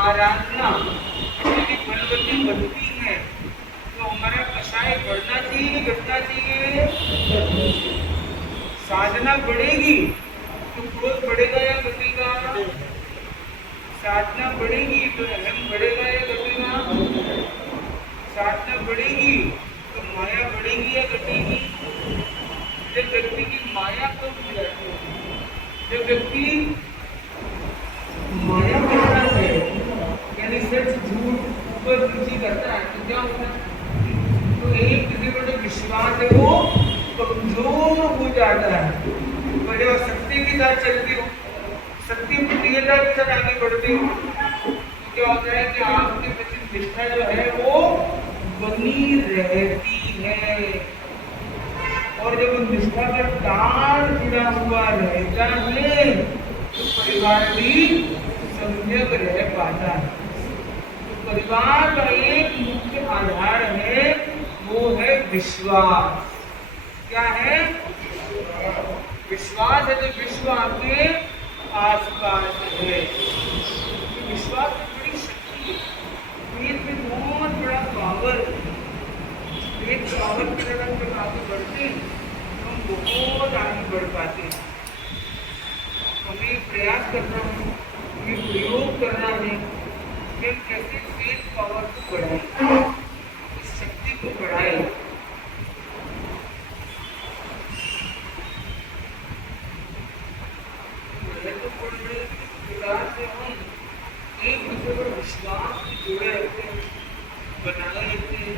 आराधना यदि बलवती बनती है तो हमारा कषाय बढ़ना चाहिए कि घटना चाहिए? साधना बढ़ेगी तो क्रोध बढ़ेगा या घटेगा? साधना बढ़ेगी तो अहम बढ़ेगा या घटेगा? साधना बढ़ेगी तो माया बढ़ेगी या घटेगी? जब व्यक्ति की माया कब हो जाती है? जब व्यक्ति माया करता है यानी सच झूठ ऊपर नीचे करता है तो क्या होता है? तो एक किसी पर जो विश्वास है वो कमजोर हो जाता है। पहले वो सत्य के साथ चलती हो, सत्य प्रियता के साथ आगे बढ़ती हो तो क्या होता है कि आपके प्रति निष्ठा जो है वो बनी रहती है। और जब निष्ठा का तार जुड़ा हुआ रहता है तो परिवार भी सम्यक रह पाता है। तो परिवार का एक मुख्य आधार है वो है विश्वास। क्या है? विश्वास है। तो विश्व आपके आसपास है। तो विश्वास में बड़ी शक्ति है। पेट में बहुत बड़ा पावर, पेट पावर की तरफ जब आगे बढ़ते हैं तो हम बहुत आगे बढ़ पाते हैं। हमें प्रयास करना है, हमें प्रयोग करना है कि कैसे पेट पावर को बढ़ाएं, इस शक्ति को बढ़ाएं। महत्वपूर्ण प्रकार से हम एक दूसरे पर विश्वास जुड़े रहते हैं, बनाए रहते हैं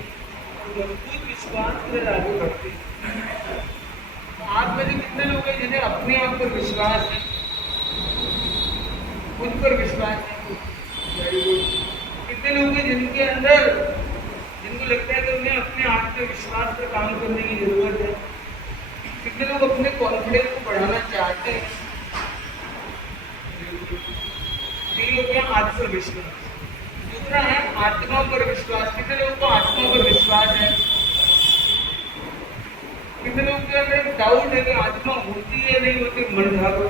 और मजबूत विश्वास के साथ आगे बढ़ते हैं। तो आप में से कितने लोग हैं जिन्हें अपने आप पर विश्वास है, खुद पर विश्वास है? कितने लोग हैं जिनके अंदर, जिनको लगता है कि उन्हें अपने आप पे विश्वास पर काम करने की जरूरत है? कितने लोग अपने कॉन्फिडेंस को बढ़ाना चाहते हैं? ये हो गया आत्मविश्वास। दूसरा है आत्मा पर विश्वास। कितने लोगों को आत्मा पर विश्वास है? कितने लोगों के अंदर डाउट है कि आत्मा होती है नहीं होती? मन ढाको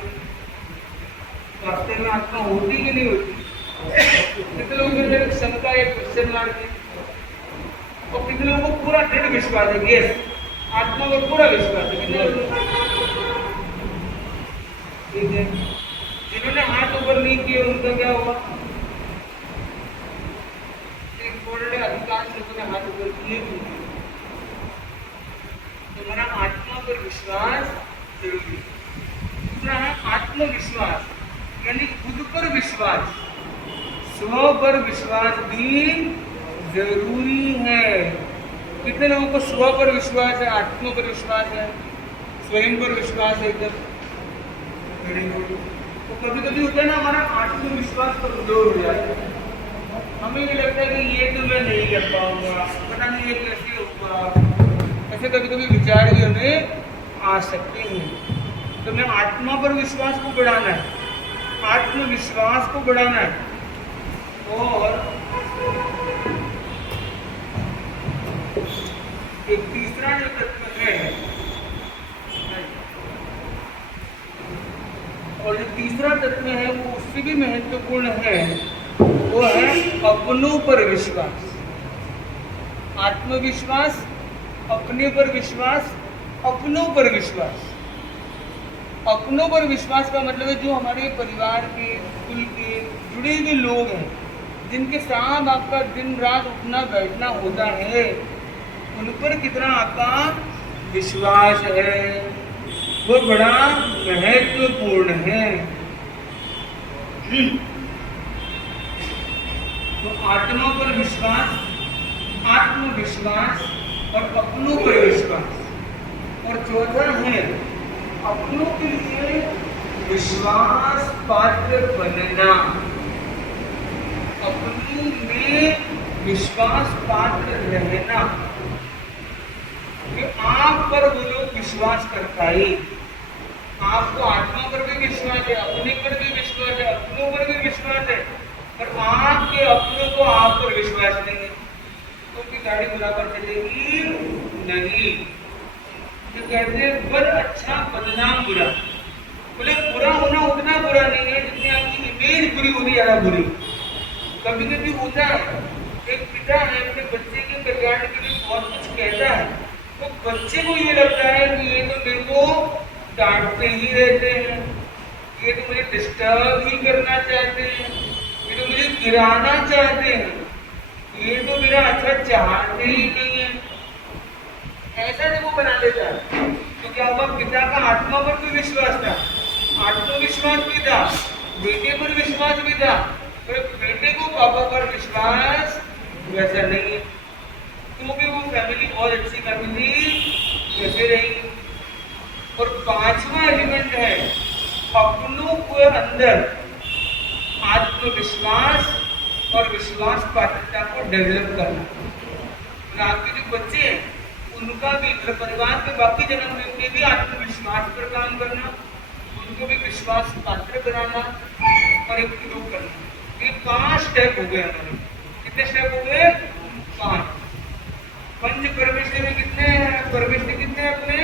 वास्तव में आत्मा होती कि नहीं होती? कितने लोगों के अंदर शंका है, क्वेश्चन मार्क है? और कितने लोगों को पूरा दृढ़ विश्वास है? यस, आत्मा पर पूरा विश्वास है। कितने लोग? ठीक है। जिन्होंने हाथ ऊपर नहीं किए उनका क्या हुआ? अधिकांश लोगों ने हाथ ऊपर किए भी। तुम्हारा आत्मा पर विश्वास जरूरी। दूसरा है आत्मविश्वास यानी खुद पर विश्वास, स्व पर विश्वास भी जरूरी है। कितने लोगों को स्व पर विश्वास है, आत्मा पर विश्वास है, स्वयं पर विश्वास है? एकदम वेरी गुड। तो कभी कभी होता है ना हमारा आत्मविश्वास कमजोर हो जाता है। हमें ये लगता है कि ये तो मैं नहीं कर पाऊंगा, पता नहीं ये कैसे होगा। ऐसे कभी कभी विचार भी हमें आ सकते हैं। तो मैं आत्मा पर विश्वास को बढ़ाना है, आत्मविश्वास को बढ़ाना है। और एक तीसरा जो तत्व है, और जो तीसरा तत्व है वो उससे भी महत्वपूर्ण है, वो है अपनों पर विश्वास। आत्मविश्वास, अपने पर विश्वास, अपनों पर विश्वास। अपनों पर विश्वास का मतलब है जो हमारे परिवार के, कुल के जुड़े हुए लोग हैं, जिनके साथ आपका दिन रात उठना बैठना होता है, उन पर कितना आपका विश्वास है, वो बड़ा महत्वपूर्ण है। तो आत्मा पर विश्वास, आत्मविश्वास और अपनों पर विश्वास। और चौथा है अपनों के लिए विश्वास पात्र बनना। अपनों में विश्वास पात्र रहना कि आप पर वो लोग विश्वास कर पाए। आपको आत्मा पर भी विश्वास है, अपने पर भी विश्वास है, अपनों पर भी विश्वास है, पर आपके अपनों को आप पर विश्वास नहीं है, तो उनकी गाड़ी बराबर चलेगी नहीं। तो कहते हैं बद अच्छा बदनाम बुरा। बोले बुरा होना उतना बुरा नहीं है जितनी आपकी इमेज बुरी होती ज्यादा बुरी। कभी कभी होता है, एक पिता है अपने बच्चे के कल्याण के लिए बहुत कुछ कहता है, तो बच्चे को ये लगता है कि ये तो मेरे को डांटते ही रहते हैं, ये तो मुझे डिस्टर्ब ही करना चाहते हैं, ये तो मुझे गिराना चाहते हैं, ये तो मेरा अच्छा चाहते ही नहीं है। ऐसा जब वो बना लेता है तो क्या हुआ, पिता का आत्मा पर भी विश्वास था, आत्मविश्वास भी था, बेटे पर विश्वास भी था, पर बेटे को पापा पर विश्वास वैसा नहीं है, क्योंकि वो फैमिली बहुत अच्छी फैमिली कैसे रहेगी। और पांचवा एलिमेंट है अपनों के अंदर आत्मविश्वास और विश्वास पात्रता को डेवलप करना। आपके जो बच्चे हैं उनका भी, परिवार के बाकी जनों के भी आत्मविश्वास पर काम करना, उनको भी विश्वास पात्र बनाना और इम्प्रूव करना। ये 5 स्टेप हो गए हमारे। कितने स्टेप हो गए? 5। पंच परमेश्वर में कितने हैं? परमेश्वर कितने हैं अपने?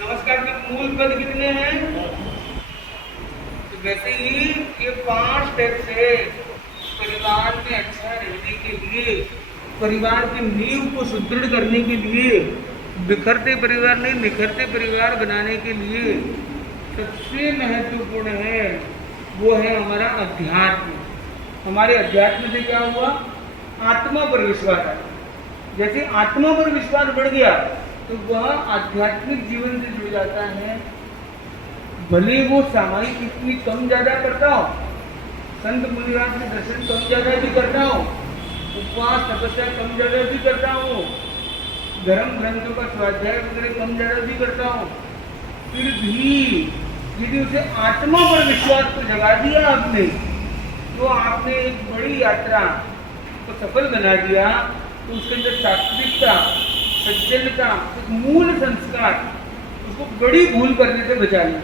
नमस्कार के मूल पद कितने हैं? तो वैसे ही ये 5 स्टेप से परिवार में अच्छा रहने के लिए, परिवार की नींव को सुदृढ़ करने के लिए, बिखरते परिवार नहीं निखरते परिवार बनाने के लिए सबसे महत्वपूर्ण है वो है हमारा अध्यात्म। हमारे अध्यात्म से क्या हुआ? आत्मा पर विश्वास आया। जैसे आत्मा पर विश्वास बढ़ गया तो वह आध्यात्मिक जीवन से जुड़ जाता है। भले वो सामायिक इतनी कम ज्यादा करता हो, संत मुनिराज के दर्शन कम ज्यादा भी करता हो, उपवास तपस्या कम ज्यादा भी करता हो, धर्म ग्रंथों का स्वाध्याय वगैरह कम ज्यादा भी करता हो, फिर भी यदि उसे आत्मा पर विश्वास को जगा दिया आपने, तो आपने एक बड़ी यात्रा को सफल बना दिया। तो उसके अंदर सात्विकता, सज्जनता, एक मूल संस्कार उसको बड़ी भूल करने से बचा लिया।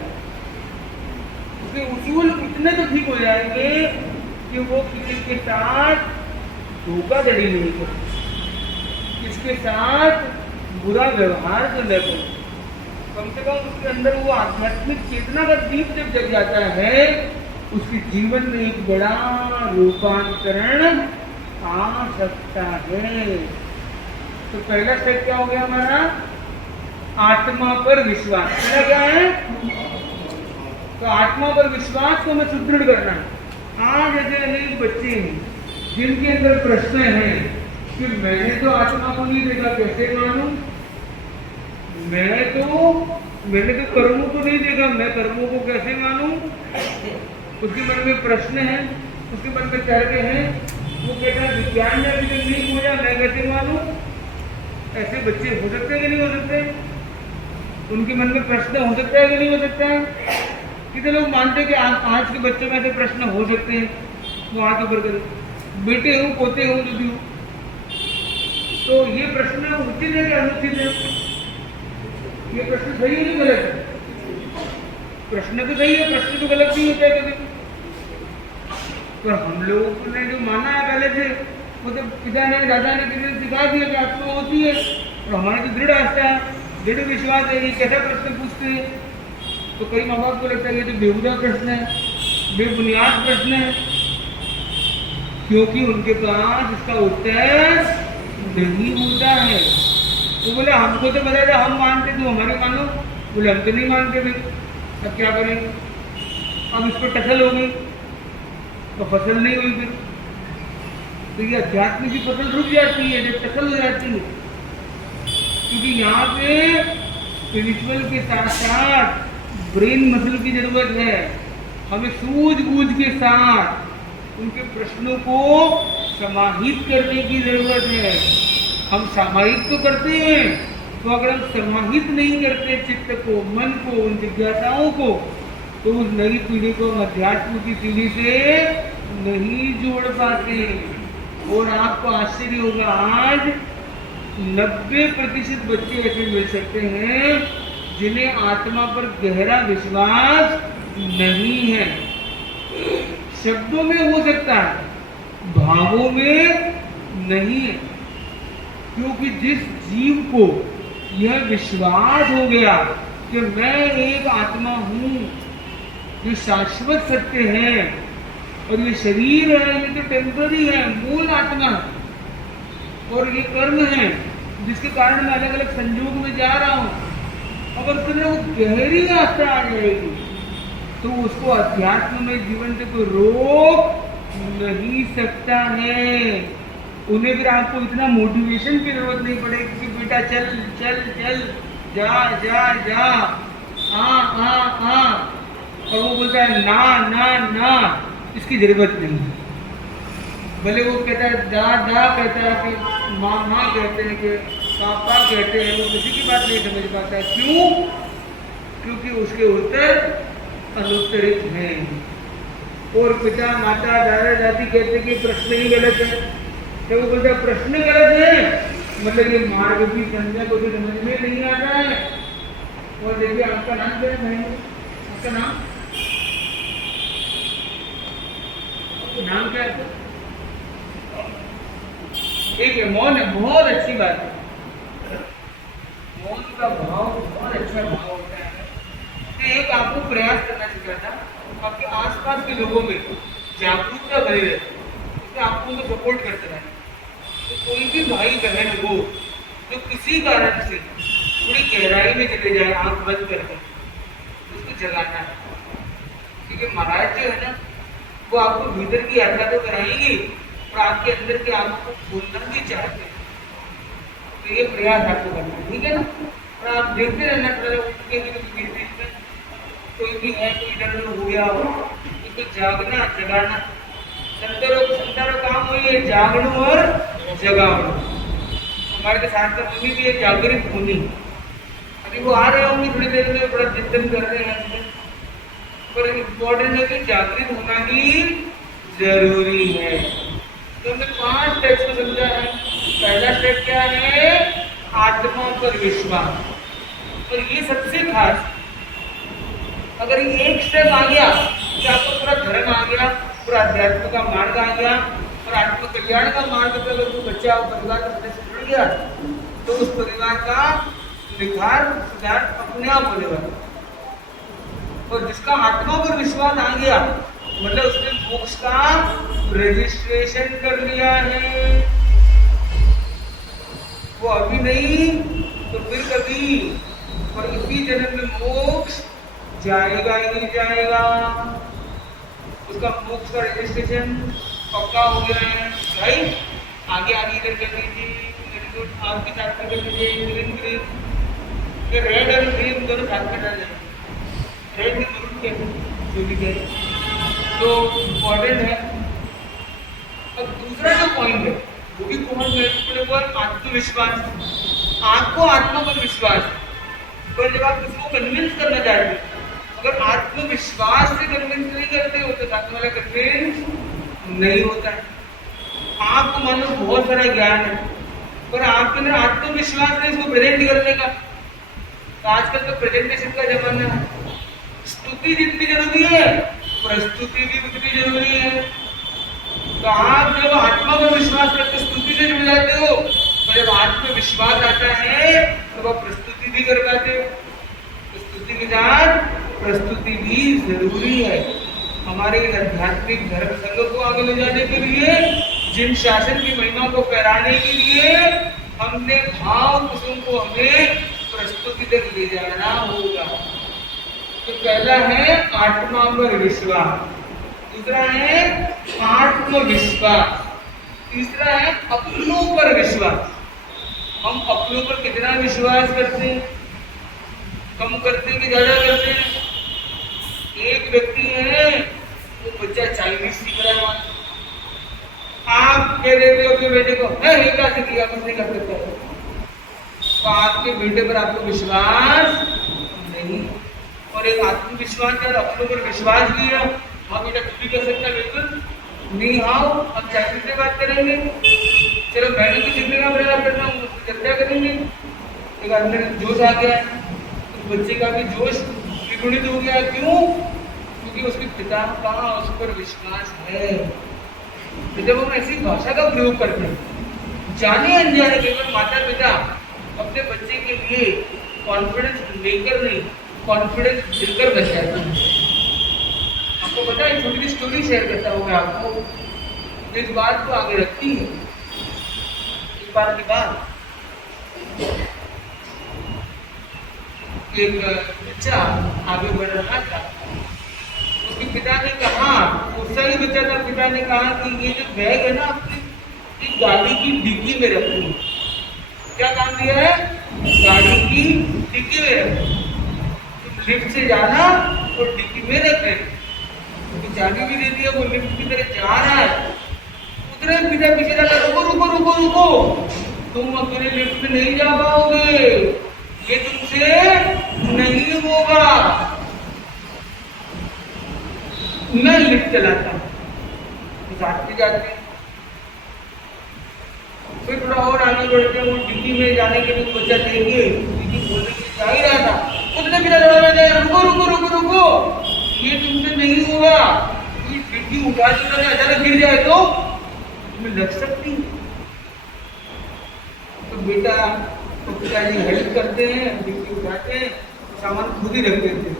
उसके उसूल इतने तो ठीक हो जाएंगे कि वो किसी के साथ धोखाधड़ी नहीं करे, किसके साथ बुरा व्यवहार तो न करे। कम से कम उसके अंदर वो आध्यात्मिक चेतना का दीप जब जग जाता है, उसके जीवन में एक बड़ा रूपांतरण आ सकता है। तो पहला स्टेप क्या हो गया हमारा? आत्मा पर विश्वास। पहला क्या है? तो आत्मा पर विश्वास को हमें सुदृढ़ करना है। आज ऐसे अनेक बच्चे हैं जिनके अंदर प्रश्न है कि मैंने तो आत्मा को नहीं देखा, कैसे मानूं? मैंने तो कर्मों को नहीं देखा, मैं कर्मों को कैसे मानूं? उसके मन में प्रश्न है, उसके मन में तर्क है। वो कहता है विज्ञान में अभी तक नहीं खोजा, मैं कैसे मानूं? ऐसे बच्चे हो सकते हैं कि नहीं हो सकते? उनके मन में प्रश्न हो सकता है कि नहीं हो सकता? कितने लोग मानते हैं कि आज के बच्चों में ऐसे प्रश्न हो सकते हैं? वो हाथ ऊपर करें। बेटे हो, पोते हो, जो भी हो, तो ये प्रश्न उचित है कि अनुचित है? ये प्रश्न सही है कि गलत है? प्रश्न तो सही है, प्रश्न तो गलत नहीं होता है कभी। तो हम लोगों ने जो माना है पहले से, वो तो पिता ने, दादा ने किसी ने सिखा दिया कि आत्मा होती है, और हमारा तो दृढ़ आस्था है, दृढ़ विश्वास है। ये कैसा प्रश्न पूछते हैं? तो कई माँ बाप को लगता है ये तो बेहुदा प्रश्न है, बेबुनियाद प्रश्न है, क्योंकि उनके पास इसका उत्तर नहीं होता है। तो बोले हमको तो पता था, हम मानते, तो हमारे मानो। बोले हम तो नहीं मानते भाई, अब क्या करेंगे? अब इस पर टसल हो गई तो फसल नहीं हुई फिर। तो ये अध्यात्म की फसल रुक जाती है जब टसल हो जाती है। क्योंकि यहाँ पे स्पिरिचुअल के साथ साथ ब्रेन मसल की जरूरत है। हमें सूझबूझ के साथ उनके प्रश्नों को समाहित करने की जरूरत है। हम सामायिक तो करते हैं, तो अगर हम समाहित नहीं करते चित्त को, मन को, उन जिज्ञासाओं को, तो उस नई पीढ़ी को हम अध्यात्म की पीढ़ी से नहीं जोड़ पाते। और आपको आश्चर्य होगा, आज 90% बच्चे ऐसे मिल सकते हैं जिन्हें आत्मा पर गहरा विश्वास नहीं है। शब्दों में हो सकता है, भावों में नहीं है। क्योंकि जिस जीव को यह विश्वास हो गया कि मैं एक आत्मा हूँ जो शाश्वत सत्य है, और ये शरीर है ये तो टेम्पररी है, मूल आत्मा और ये कर्म है जिसके कारण मैं अलग अलग संयोग में जा रहा हूँ। अगर तुम्हें वो गहरी यात्रा आ जाएगी तो उसको अध्यात्म में जीवन से कोई रोक नहीं सकता है। उन्हें फिर आपको इतना मोटिवेशन की जरूरत नहीं पड़ेगी कि बेटा चल चल चल, जा जा जा, आ, और वो बोलता है ना ना ना, इसकी जरूरत नहीं। भले वो कहता है जा जा, कहता है कि माँ माँ कहते हैं कि पापा कहते हैं, वो किसी की बात नहीं समझ पाता। क्यों? क्योंकि उसके उत्तर अनुत्तरित हैं। और पिता माता दादा दादी कहते कि प्रश्न ही गलत है, तो वो बोलता प्रश्न गलत है मतलब ये मार्ग की संज्ञा को भी समझ में नहीं आता है। और देखिए आपका नाम क्या है? आपका नाम क्या है? ठीक है, मौन बहुत अच्छी बात है। मौन का भाव बहुत अच्छा भाव होता है। एक आपको प्रयास करना चाहिए था आपके आसपास के लोगों में जागरूकता बनी रहे, इसमें आपको उनको सपोर्ट करते रहे। तो कोई भी भाई बहन हो जो किसी कारण से थोड़ी गहराई में चले जाए आंख बंद करके, उसको जगाना है। क्योंकि महाराज जो है ना वो आपको भीतर की यात्रा तो कराएंगे और आपके अंदर के आंखों को खोलना भी चाहते हैं। तो ये प्रयास आपको करना है, ठीक है ना। और आप देखते रहना कोई भी है, कोई इधर उधर हो गया हो, इसको जागना जगाना। संतरों काम हुई है जागणु और जगावणु। हमारे के साथ मम्मी भी है जागृत होनी। अभी वो आ रहे होंगे थोड़ी देर में, बड़ा चिंतन कर रहे हैं, पर इम्पोर्टेंट है कि जागृत होना भी जरूरी है। तो हमने 5 स्टेप्स को समझा है। पहला स्टेप क्या है? आत्मा पर विश्वास। और ये सबसे खास, अगर ये एक स्टेप आ गया तो आपको पूरा धर्म आ गया, पूरा अध्यात्म का मार्ग आ गया और आत्म कल्याण का मार्ग पे अगर कोई बच्चा और परिवार का सदस्य जुड़ गया तो उस परिवार का निखार सुधार अपने आप होने वाला। और जिसका आत्मा पर विश्वास आ गया मतलब उसने मोक्ष का रजिस्ट्रेशन कर लिया है। वो अभी नहीं तो फिर कभी, और इसी जन्म में मोक्ष जाएगा ही जाएगा। उसका मोक्ष का रजिस्ट्रेशन पक्का हो गया है। राइट, आगे आगे इधर कर लीजिए, आपकी साथ में कर लीजिए, ग्रीन ग्रीन, फिर रेड और ग्रीन दोनों साथ में डाल जाए। रेड में जरूर के जो भी कहे तो इम्पोर्टेंट है। और दूसरा जो पॉइंट है वो भी बहुत महत्वपूर्ण है, आत्मविश्वास। आपको आत्मा पर विश्वास है, पर जब आप किसी को कन्विंस करना चाहते हैं, अगर आत्मविश्वास से कन्विंस नहीं करते हो तो सामने वाला कन्विंस नहीं होता है। आपको मानो बहुत सारा ज्ञान है पर आपके अंदर आत्मविश्वास नहीं इसको प्रेजेंट करने का। तो आजकल तो प्रेजेंटेशन का जमाना है। स्तुति जितनी जरूरी है प्रस्तुति भी उतनी जरूरी है। तो आप जब आत्मा पर विश्वास करके स्तुति से जुड़ जाते हो, और जब आत्मविश्वास आता है तो आप प्रस्तुति भी कर पाते हो। तो स्तुति के साथ प्रस्तुति भी जरूरी है। हमारे इस आध्यात्मिक धर्म संघ को आगे ले जाने के लिए, जिन शासन की महिमा को फहराने के लिए हमने भाव कुसुम को हमें प्रस्तुति तक ले जाना होगा। तो पहला है आत्मा पर विश्वास, दूसरा है आत्मविश्वास, तीसरा है अपनों पर विश्वास। हम अपनों पर कितना विश्वास करते हैं? कम करते हैं कि ज्यादा करते हैं? एक व्यक्ति है वो बच्चा चाइनीज सीख रहा है, आप कह देते हो अपने बेटे को कैसे किया कुछ नहीं कर सकता, तो आपके बेटे पर आपको विश्वास नहीं। और एक आत्मविश्वास है, अपनों पर विश्वास भी है। हाँ बेटा कुछ भी कर सकता है, बिल्कुल नहीं। आओ हम चाइनीज से बात करेंगे, चलो मैंने भी सीखने का प्रयास करता हूँ, चर्चा करेंगे। एक अंदर जोश आ गया, तो बच्चे का भी जोश द्विगुणित हो गया। क्यों? क्योंकि उसके पिता का उस पर विश्वास है। तो जब हम ऐसी भाषा का प्रयोग करते हैं, जाने अनजाने केवल माता पिता अपने बच्चे के लिए कॉन्फिडेंस लेकर नहीं, कॉन्फिडेंस देकर बन जाते हैं। तो पता है, छोटी सी स्टोरी शेयर करता हूँ मैं आपको, इस बात को आगे रखती है। इस बात की बात, एक बच्चा आगे बढ़ रहा था, उसके पिता ने कहा, उससे ही बच्चा था, पिता ने कहा कि ये जो बैग है ना अपनी एक गाड़ी की डिग्गी में रखनी। क्या काम दिया है? गाड़ी की डिग्गी में रखनी। तुम लिफ्ट से जाना और डिग्गी में रख ले, तो चाबी भी दे दिया, वो लिफ्ट की तरह जा रहा है। उतरे पिता पीछे लगा, रुको रुको रुको रुको, तुम अकेले लिफ्ट में नहीं जा पाओगे, ये तुमसे नहीं होगा, मैं लिफ्ट चलाता हूँ। जाते जाते फिर थोड़ा और आगे बढ़ते हैं, वो डिग्गी में जाने के लिए बच्चा देंगे, डिग्गी खोलने के लिए जा ही रहा था, उसने बिना दौड़ा में रुको रुको रुको रुको, ये तुमसे नहीं होगा, ये डिग्गी उठा के अचानक गिर जाए तो तुम्हें लग सकती। तो बेटा तो पिताजी हेल्प करते हैं, डिग्गी उठाते हैं, सामान खुद ही रख देते हैं।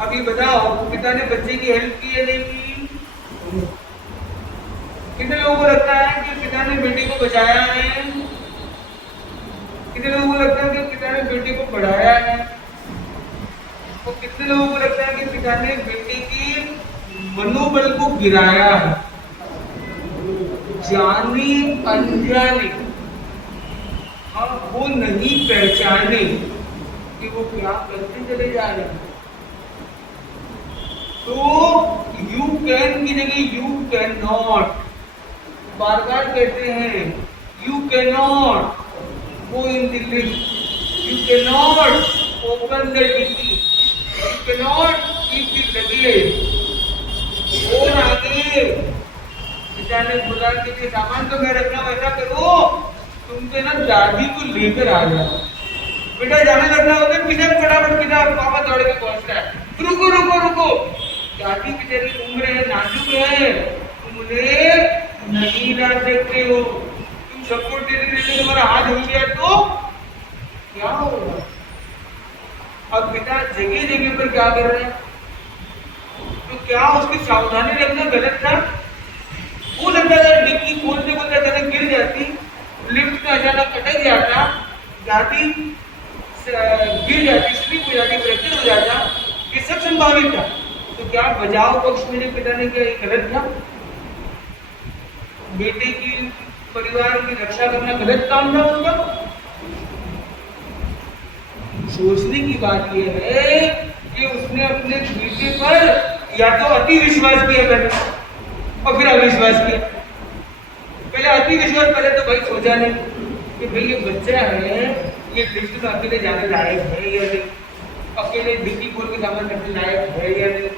अब ये बताओ, पिता ने बच्चे की हेल्प की या नहीं की? कितने लोगों को लगता है कि पिता ने बेटी को बचाया है? कितने लोगों को लगता है कि पिता ने बेटी को पढ़ाया है? और कितने लोगों को लगता है कि पिता ने बेटी की मनोबल को गिराया है? जाने अनजाने हम वो नहीं पहचाने कि वो क्या करते चले जा रहे हैं। तो यू कैन की जगह यू कैन नॉट, बार बार कहते हैं, you can not go in the lift, you can not open the डिग्गी, you can not keep the luggage. और आगे पिता ने बोला कि ये सामान तो मैं रखना, ऐसा करो तुम पे ना दादी को लेकर आ जाओ। बेटा जाना करना होगा, पिता फटाफट, पिता पापा दौड़ के पहुंचता है, रुको रुको रुको, दादी की तेरी उम्र है, नाजुक है, तुम उन्हें नहीं ला सकते हो, तुम सपोर्ट देते देते तुम्हारा हाथ हिल गया तो क्या होगा? अब पिता जगह जगह पर क्या कर रहे हैं? तो क्या उसकी सावधानी रखना गलत था? वो लगता था डिग्गी खोलते खोलते अचानक गिर जाती, लिफ्ट का अचानक अटक जाता, दादी गिर जाती, स्लिप हो जाती, फ्रैक्चर हो जाता, ये सब संभावित था। तो क्या बचाव पक्ष मेरे पिता ने क्या गलत था? बेटे की परिवार की रक्षा करना गलत काम था उनका? सोचने की बात यह है कि उसने अपने बेटे पर या तो अति विश्वास किया पहले और फिर अविश्वास किया। पहले अति विश्वास, पहले तो भाई सोचा नहीं कि भाई ये बच्चा है, ये लिफ्ट में अकेले जाने लायक है या नहीं, अकेले डिग्गी खोल के सामान रखने लायक है या नहीं,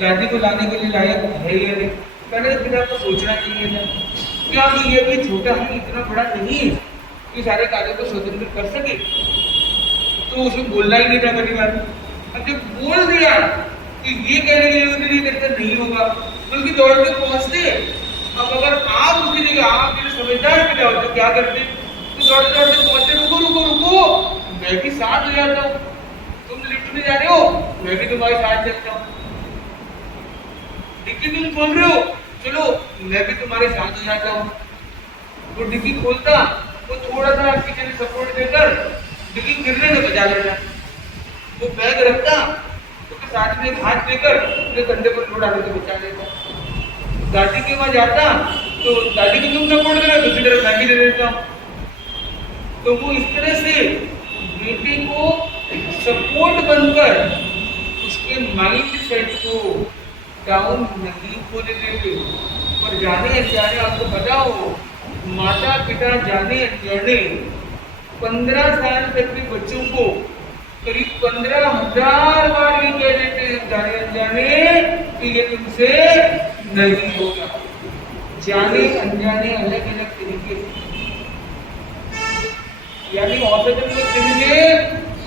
दादी को लाने के लिए लायक है या नहीं। पहले तो पिता को सोचना चाहिए था, क्या ये भी छोटा है, इतना बड़ा नहीं है कि सारे कार्यों को स्वतंत्र कर सके, तो उसे बोलना ही नहीं था पहली बार। अब जब बोल दिया कि ये कहने के लिए नहीं करता नहीं होगा, बल्कि दौड़ के पहुंचते। अब अगर आप उसकी जगह आप मेरे समझदार पिता हो तो क्या करते? तो दौड़ते दौड़ते पहुंचते, रुको रुको रुको, मैं भी साथ हो जाता हूँ, तुम लिफ्ट में जा रहे हो, मैं भी तुम्हारे साथ चलता हूँ, डिग्गी तुम खोल रहे हो, चलो मैं भी तुम्हारे साथ हो जाता हूँ। वो डिग्गी खोलता, वो थोड़ा सा पीछे से सपोर्ट देकर डिग्गी गिरने से बचा लेता, वो बैग रखता, उसके साथ में एक हाथ देकर उसके कंधे पर लोड आने से बचा लेता। दादी के वहां जाता तो दादी को तुम सपोर्ट देना, दूसरी तरफ मैं भी दे देता हूँ। तो वो इस तरह से बेटे को सपोर्ट बनकर उसके माइंड सेट को डाउन नहीं होने देते। पर जाने अनजाने आपको पता हो, माता पिता जाने अनजाने 15 साल तक के बच्चों को करीब 15,000 बार ये कह देते हैं जाने अनजाने कि ये तुमसे नहीं होगा। जाने अनजाने अलग अलग तरीके से, यानी औसतन में दिन में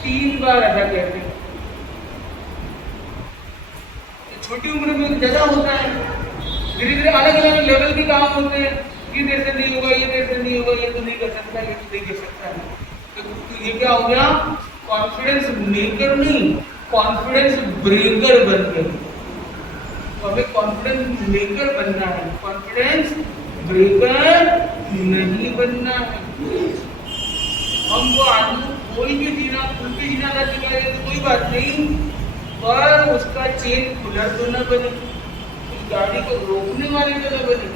3 बार ऐसा कहते हैं। छोटी उम्र में ज्यादा होता है, धीरे धीरे अलग अलग लेवल के काम होते हैं, ये देर से नहीं होगा, ये देर से नहीं होगा, ये तो नहीं कर सकता, ये तो नहीं कर सकता है। तो ये क्या हो गया? कॉन्फिडेंस मेकर नहीं, कॉन्फिडेंस ब्रेकर बन गए। तो हमें कॉन्फिडेंस मेकर बनना है, कॉन्फिडेंस ब्रेकर नहीं बनना है। हमको आलू कोई भी जीना उल्टी जीना ना सिखाए तो कोई बात नहीं, पर उसका चेन खुला तो न बने, उस गाड़ी को रोकने वाले तो न बने।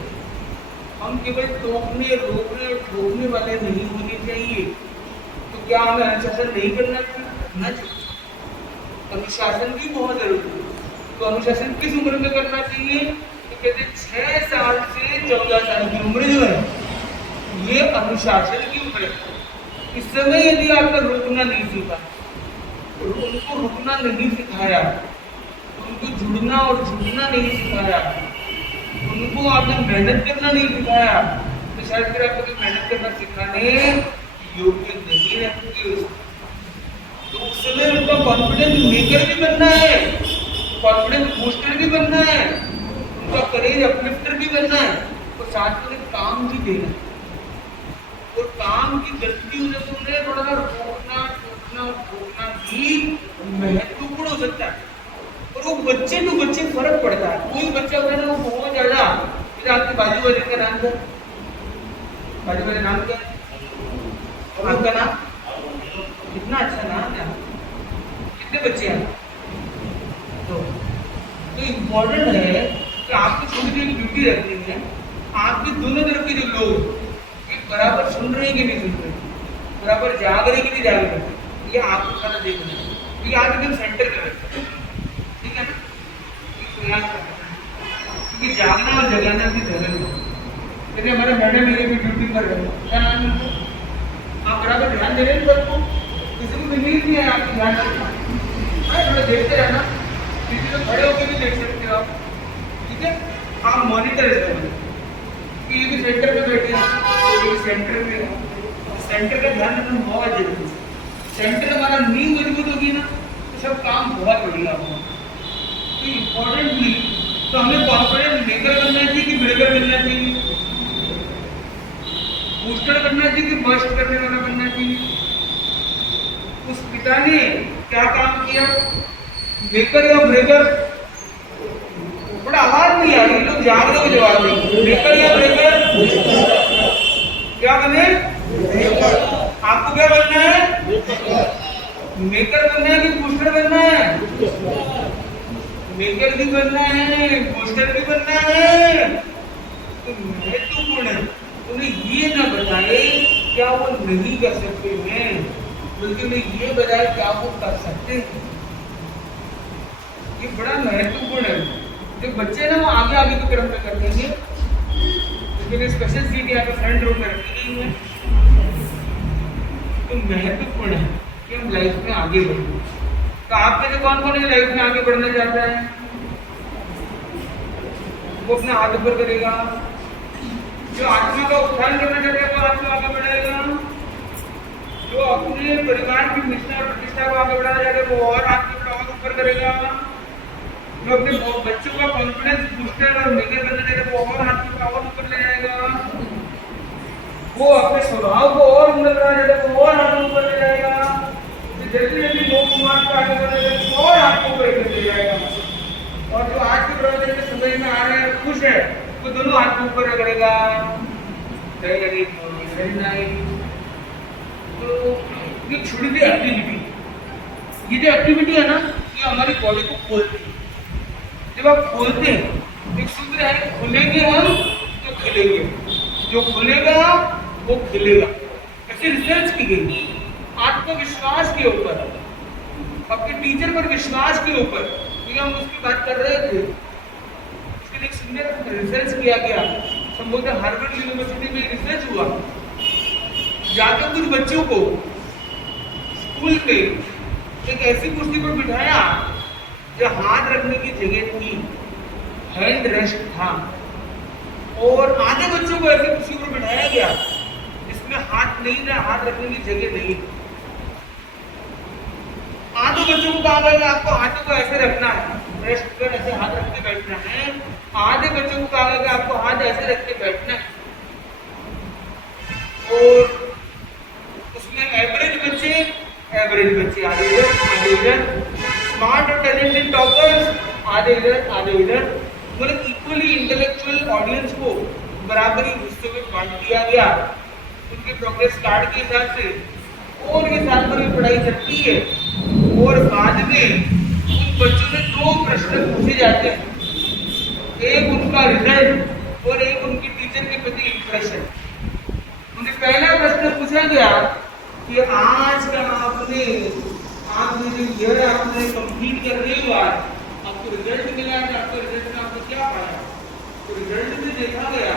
हम केवल टोकने रोकने और ठोकने वाले नहीं होने चाहिए। तो क्या हमें अनुशासन नहीं करना चाहिए? न चाहिए। अनुशासन भी बहुत जरूरी है। तो अनुशासन किस उम्र में करना चाहिए? तो कहते 6 साल से 14 साल की उम्र जो है ये अनुशासन की उम्र है। इस समय यदि आपने रुकना नहीं सीखा, उनको रुकना नहीं सिखाया, उनको जुड़ना और जुड़ना नहीं सिखाया, उनको आपने मेहनत करना नहीं सिखाया, तो शायद फिर आप कभी मेहनत करना सिखाने योग्य नहीं रहेंगे। तो उस समय उनका कॉन्फिडेंस मेकर भी बनना है, कॉन्फिडेंस बूस्टर भी बनना है, उनका करियर अपलिफ्टर भी बनना है, और साथ में काम भी देना है। और काम की गलती होने से उन्हें थोड़ा सा रोकना टोकना ठोकना भी महत्वपूर्ण हो सकता है। और वो बच्चे टू बच्चे फर्क पड़ता है। कोई बच्चा होता है ना वो बहुत ज्यादा, आपके बाजू वाले का नाम क्या? बाजू वाले नाम क्या? और उनका नाम कितना अच्छा नाम है। कितने बच्चे हैं? तो इम्पोर्टेंट है कि आपको छोटी छोटी ड्यूटी रखनी है। आपके दोनों तरफ के जो लोग बराबर सुन रहे हैं कि नहीं सुन रहे, बराबर जाग रहे कि नहीं जाग रहे, ये आपको खाना देखना है। ये आप एकदम सेंटर पे रखते हैं, ठीक है ना? प्रयास करना है, क्योंकि जागना और जगाना भी जरूरी है। जैसे हमारे मैडम ये भी ड्यूटी कर रहे हैं, क्या नाम है? आप बराबर ध्यान दे रहे हैं सबको, किसी को इंग्लिश नहीं है, आपको ध्यान रखना, थोड़ा देखते रहना, किसी को खड़े होकर भी देख सकते हो आप, ठीक है? आप मॉनिटर करें ये भी सेंटर पे बैठे हैं, ये सेंटर पे है। सेंटर का ध्यान रखना बहुत जरूरी है। सेंटर हमारा नींव मजबूत होगी ना तो सब काम बहुत बढ़िया होगा। तो इम्पोर्टेंटली तो हमें कॉन्फिडेंस मेकर बनना चाहिए कि ब्रेकर बनना चाहिए, बूस्टर बनना चाहिए कि बस्ट करने वाला बनना चाहिए। उस पिता ने क्या काम किया, मेकर या ब्रेकर? बड़ा आवाज नहीं आ रही, लोग जाग रहे हो जवाब नहीं। मेकर या ब्रेकर? क्या बने? आपको क्या बनना है? मेकर बनना है कि बूस्टर बनना है? मेकर भी बनना है, बूस्टर भी बनना है। तो महत्वपूर्ण है उन्हें ये ना बताए क्या वो नहीं कर सकते हैं, बल्कि उन्हें ये बताए क्या वो कर सकते हैं। ये बड़ा महत्वपूर्ण है। जो बच्चे ना वो आगे आगे के क्रम में कर देंगे, लेकिन स्पेशल सीट यहाँ पे फ्रंट रो में रखी गई है। तो महत्वपूर्ण है कि हम लाइफ में आगे बढ़ें। तो आप में से कौन कौन है लाइफ में आगे बढ़ना चाहता है? वो अपने हाथ ऊपर करेगा। जो आत्मा का उत्थान करना चाहता है वो आत्मा आगे बढ़ाएगा। जो अपने परिवार की निष्ठा और प्रतिष्ठा को आगे बढ़ाना चाहता है वो और आगे ऊपर करेगा। जो अपने बच्चों का कॉन्फिडेंस बूस्टर और मेकर बनने देगा वो और हाथ की पावर ऊपर ले जाएगा। वो अपने स्वभाव को और उन्नत बनाना चाहता है वो और हाथ ऊपर ले जाएगा। जल्दी जल्दी मोक्ष मार्ग को आगे बढ़ाना तो और हाथ को ऊपर ले जाएगा। और जो आज के प्रवचन में समझ में आ रहे हैं खुश है वो दोनों हाथ को ऊपर रगड़ेगा। तो ये छोटी सी एक्टिविटी, ये जो एक्टिविटी है ना ये हमारी बॉडी को खोलती है। जब आप खोलते हैं एक सूत्र है, खुलेंगे हम तो खिलेंगे, जो खुलेगा वो खिलेगा। ऐसे रिसर्च की गई आत्मविश्वास के ऊपर, अपने टीचर पर विश्वास के ऊपर, क्योंकि हम उसकी बात कर रहे थे। उसके लिए एक सुंदर रिसर्च किया गया, संभवतः हार्वर्ड यूनिवर्सिटी में रिसर्च हुआ। जाकर कुछ बच्चों को स्कूल में एक ऐसी कुर्सी पर बिठाया जो हाथ रखने की जगह थी, हैंड रेस्ट था, और आधे बच्चों को ऐसी कुर्सी पर बिठाया गया जिसमें हाथ नहीं था, हाथ रखने की जगह नहीं। आधे बच्चों को कहा गया आपको हाथों को ऐसे रखना है, रेस्ट पर ऐसे हाथ रख के बैठना है। आधे बच्चों को कहा गया आपको हाथ ऐसे रख के बैठना है। और उसमें एवरेज बच्चे आधे इधर, स्मार्ट और टैलेंटेड टॉपर्स आधे इधर आधे इधर, मतलब इक्वली इंटेलेक्चुअल ऑडियंस को बराबरी हिस्सों में बांट दिया गया उनके प्रोग्रेस कार्ड के हिसाब से, और ये साल भर में पढ़ाई करती है और बाद में उन बच्चों से 2 प्रश्न पूछे जाते हैं, एक उनका रिजल्ट और एक उनकी टीचर के प्रति इंप्रेशन। उन्हें पहला प्रश्न पूछा गया कि आज का आपने जो ईयर आपने कंप्लीट कर रहे हो, आज आपको रिजल्ट मिला है, आपको रिजल्ट में आपको क्या पाया? तो रिजल्ट में देखा गया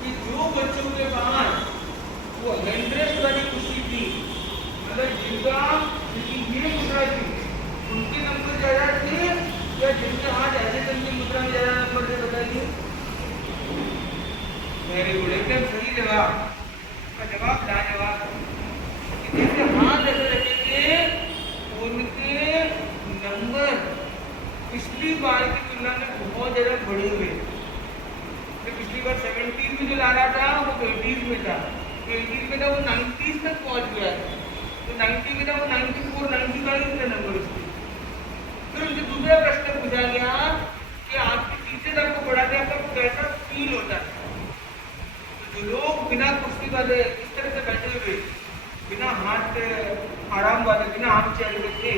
कि जो बच्चों के पास वो इंटरेस्ट वाली खुशी थी, मतलब जिनकी ये मुद्रा थी उनके नंबर ज्यादा थे, या जिनके हाथ ऐसे की मुद्रा में ज्यादा नंबर थे? बताइए। वेरी गुड, एकदम सही जवाब। का जवाब लाजवाब। जिनके हाथ ऐसे रखेंगे उनके नंबर पिछली बार की तुलना में बहुत ज्यादा बढ़े हुए। तो पिछली बार 17 में जो ला रहा था वो 20 में था, 20 में था वो 90 तक पहुंच गया था, तो 90 में था वो 94, 95 का नंबर उसके। फिर उनसे दूसरा प्रश्न पूछा गया कि आपके टीचर आपको पढ़ाते हैं, आपको कैसा फील होता है? तो जो लोग बिना कुर्सी वाले इस तरह से बैठे हुए, बिना हाथ आराम वाले, बिना हाथ चेयर के थे,